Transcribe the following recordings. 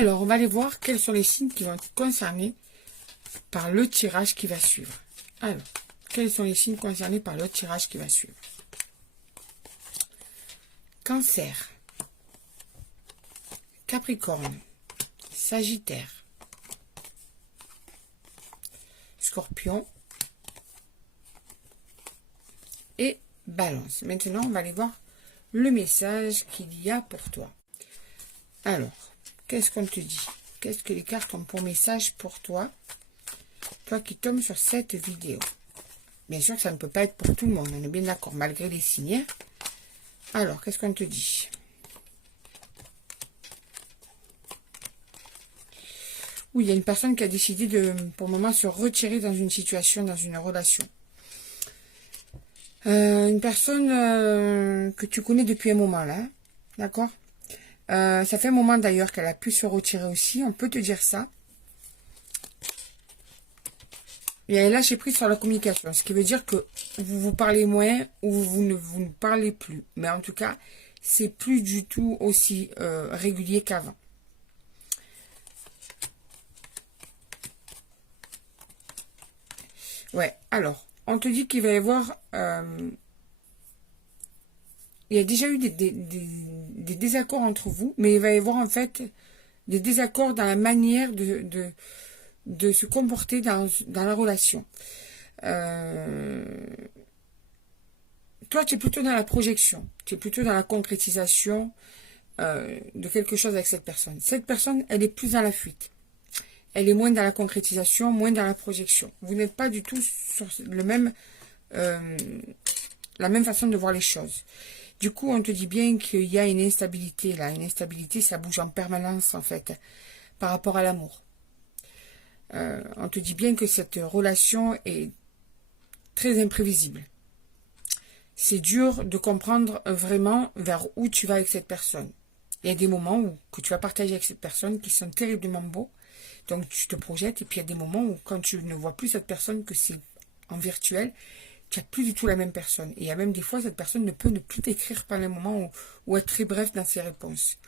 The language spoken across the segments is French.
Alors, on va aller voir quels sont les signes qui vont être concernés par le tirage qui va suivre. Alors, quels sont les signes concernés par le tirage qui va suivre? Cancer, Capricorne, Sagittaire, Scorpion et Balance. Maintenant, on va aller voir le message qu'il y a pour toi. Alors, qu'est-ce qu'on te dit? Qu'est-ce que les cartes ont pour message pour toi? Toi qui tombes sur cette vidéo. Bien sûr que ça ne peut pas être pour tout le monde, on est bien d'accord, malgré les signes. Alors, qu'est-ce qu'on te dit? Oui, il y a une personne qui a décidé de, pour le moment, se retirer dans une situation, dans une relation. Une personne que tu connais depuis un moment, là. D'accord? Ça fait un moment, d'ailleurs, qu'elle a pu se retirer aussi. On peut te dire ça. Et elle est lâché prise sur la communication. Ce qui veut dire que vous vous parlez moins ou vous ne parlez plus. Mais en tout cas, c'est plus du tout aussi régulier qu'avant. Ouais, alors, on te dit qu'il va y avoir... il y a déjà eu des désaccords entre vous, mais il va y avoir en fait des désaccords dans la manière de se comporter dans la relation. Toi, tu es plutôt dans la projection, tu es plutôt dans la concrétisation de quelque chose avec cette personne. Cette personne, elle est plus dans la fuite. Elle est moins dans la concrétisation, moins dans la projection. Vous n'êtes pas du tout sur la même façon de voir les choses. Du coup, on te dit bien qu'il y a une instabilité là. Une instabilité, ça bouge en permanence en fait, par rapport à l'amour. On te dit bien que cette relation est très imprévisible. C'est dur de comprendre vraiment vers où tu vas avec cette personne. Il y a des moments que tu vas partager avec cette personne qui sont terriblement beaux. Donc, tu te projettes. Et puis, il y a des moments où, quand tu ne vois plus cette personne, que c'est en virtuel, tu n'as plus du tout la même personne. Et il y a même des fois, cette personne ne peut ne plus t'écrire pendant un moment ou être très bref dans ses réponses.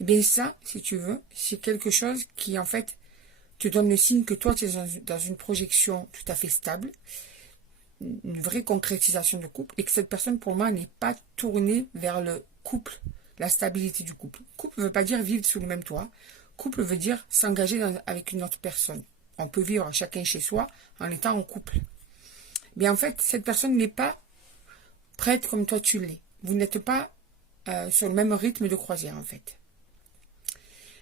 Et bien ça, si tu veux, c'est quelque chose qui, en fait, te donne le signe que toi, tu es dans une projection tout à fait stable, une vraie concrétisation de couple, et que cette personne, pour moi, n'est pas tournée vers le couple, la stabilité du couple. Couple ne veut pas dire vivre sous le même toit. Couple veut dire s'engager avec une autre personne. On peut vivre chacun chez soi en étant en couple. Mais en fait, cette personne n'est pas prête comme toi tu l'es. Vous n'êtes pas sur le même rythme de croisière, en fait.